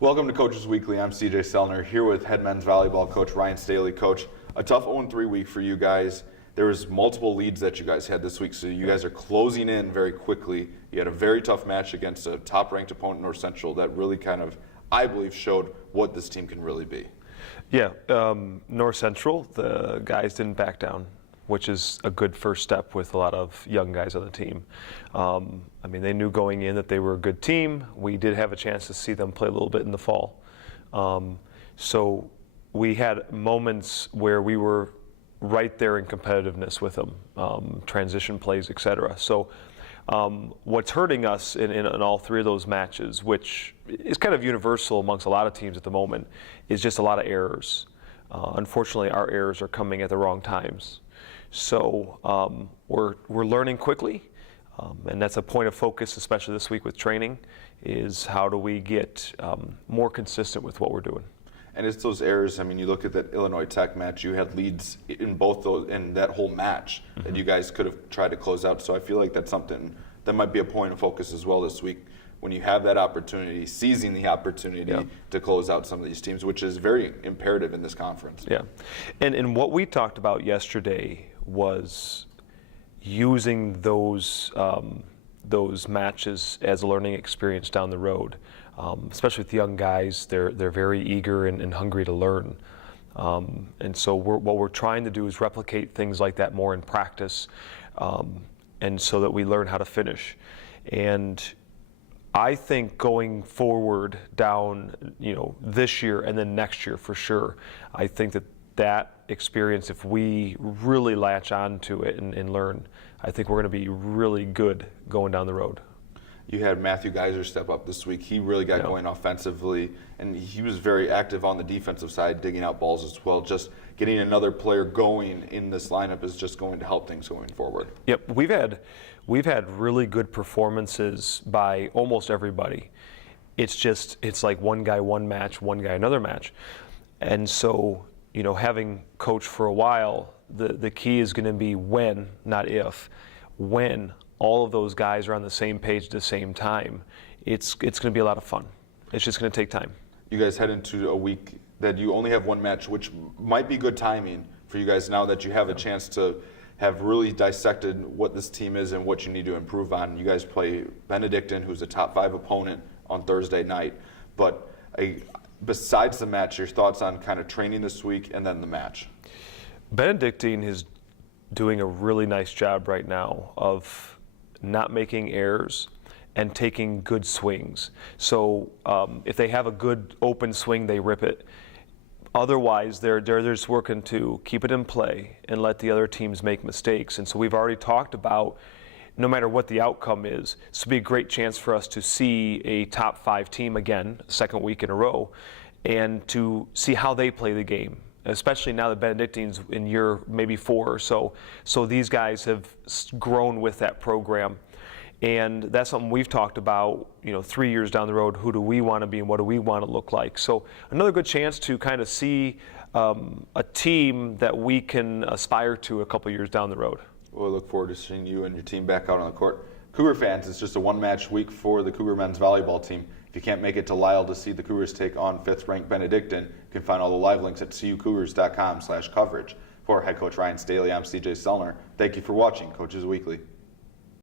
Welcome to Coaches Weekly. I'm CJ Selner here with head men's volleyball coach Rhyen Staley. Coach, a tough 0-3 week for you guys. There was multiple leads that you guys had this week, so you guys are closing in very quickly. You had a very tough match against a top-ranked opponent, North Central, that really kind of, I believe, showed what this team can really be. Yeah, North Central, the guys didn't back down, which is a good first step with a lot of young guys on the team. I mean, they knew going in that they were a good team. We did have a chance to see them play a little bit in the fall. So we had moments where we were right there in competitiveness with them, transition plays, etc. So what's hurting us in all three of those matches, which is kind of universal amongst a lot of teams at the moment, is just a lot of errors. Unfortunately, our errors are coming at the wrong times. So we're learning quickly, and that's a point of focus, especially this week with training, is how do we get more consistent with what we're doing. And it's those errors. I mean, you look at that Illinois Tech match, you had leads in both those, in that whole match that you guys could have tried to close out. So I feel like that's something that might be a point of focus as well this week, when you have that opportunity, seizing the opportunity to close out some of these teams, which is very imperative in this conference. Yeah, and what we talked about yesterday was using those matches as a learning experience down the road, especially with young guys. They're very eager and hungry to learn, and so what we're trying to do is replicate things like that more in practice, and so that we learn how to finish. And I think going forward down, this year and then next year for sure, I think that experience, if we really latch on to it and learn, I think we're going to be really good going down the road. You had Matthew Geiser step up this week. He really got going offensively, and he was very active on the defensive side, digging out balls as well. Just getting another player going in this lineup is just going to help things going forward. Yep, we've had really good performances by almost everybody. It's like one guy one match, one guy another match. And so, having coached for a while, the key is going to be when, not if, when all of those guys are on the same page at the same time, it's going to be a lot of fun. It's just going to take time. You guys head into a week that you only have one match, which might be good timing for you guys now that you have a chance to have really dissected what this team is and what you need to improve on. You guys play Benedictine, who's a top 5 opponent, on Thursday night. But besides the match, your thoughts on kind of training this week and then the match? Benedictine is doing a really nice job right now of not making errors and taking good swings. So if they have a good open swing, they rip it. Otherwise, they're just working to keep it in play and let the other teams make mistakes. And so we've already talked about, no matter what the outcome is, this will be a great chance for us to see a top 5 team again, second week in a row, and to see how they play the game, especially now that Benedictine's in year maybe 4 or so. So these guys have grown with that program. And that's something we've talked about, 3 years down the road. Who do we want to be and what do we want to look like? So another good chance to kind of see a team that we can aspire to a couple years down the road. Well, I look forward to seeing you and your team back out on the court. Cougar fans, it's just a one-match week for the Cougar men's volleyball team. If you can't make it to Lisle to see the Cougars take on 5th-ranked Benedictine, you can find all the live links at cucougars.com/coverage. For head coach Rhyen Staley, I'm CJ Selner. Thank you for watching Coaches Weekly.